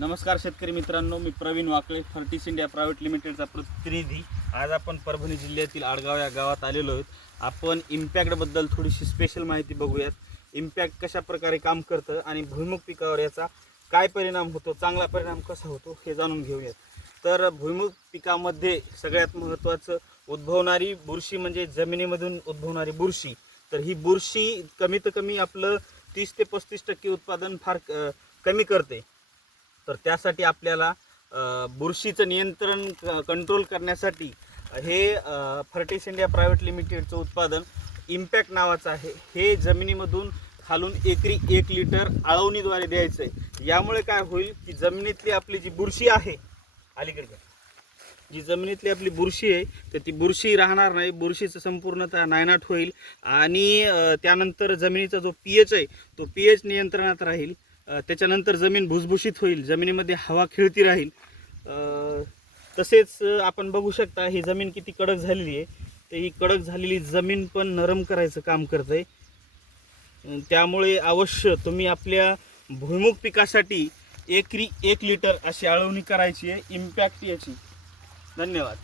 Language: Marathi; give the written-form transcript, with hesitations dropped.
नमस्कार शेतकरी मित्रांनो, मी प्रवीण वाकळे, फर्टिस इंडिया प्रायव्हेट लिमिटेडचा प्रतिनिधी। आज आपण परभणी जिल्ह्यातील आडगाव या गावात आलेलो आहोत। आपण इम्पॅक्टबद्दल थोडीशी स्पेशल माहिती बघूयात। इम्पॅक्ट कशा प्रकारे काम करतं आणि भुईमुग पिकावर याचा काय परिणाम होतो, चांगला परिणाम कसा होतो हे जाणून घेऊयात। तर भुईमुग पिकामध्ये सगळ्यात महत्त्वाचं उद्भवणारी बुरशी म्हणजे जमिनीमधून उद्भवणारी बुरशी। तर ही बुरशी कमीत कमी आपलं 30 ते 35% उत्पादन फार कमी करते। तर त्यासाठी आपल्याला बुरशीचं नियंत्रण कंट्रोल करण्यासाठी हे फर्टिस इंडिया प्रायव्हेट लिमिटेडचं उत्पादन इम्पॅक्ट नावाचं आहे। हे जमिनीमधून खालून एकरी 1 लिटर आळवणीद्वारे द्यायचं आहे। यामुळे काय होईल की जमिनीतली आपली जी बुरशी आहे, अलीकडे जी जमिनीतली आपली बुरशी आहे तर ती बुरशी राहणार नाही, बुरशीचं संपूर्णतः नायनाट होईल आणि त्यानंतर जमिनीचा जो पीएच आहे तो पीएच नियंत्रणात राहील। त्याच्यानंतर जमीन भुसभुशीत होईल, जमिनीमध्ये हवा खेळती राहील। तसेच आपण बघू शकता ही जमीन किती कडक झालेली आहे। तर ही कडक झालेली जमीन पण नरम करायचं काम करते। त्यामुळे अवश्य तुम्ही आपल्या भुईमुग पिकासाठी एकरी 1 लिटर अशी आळवणी करायची आहे इम्पॅक्ट याची। धन्यवाद।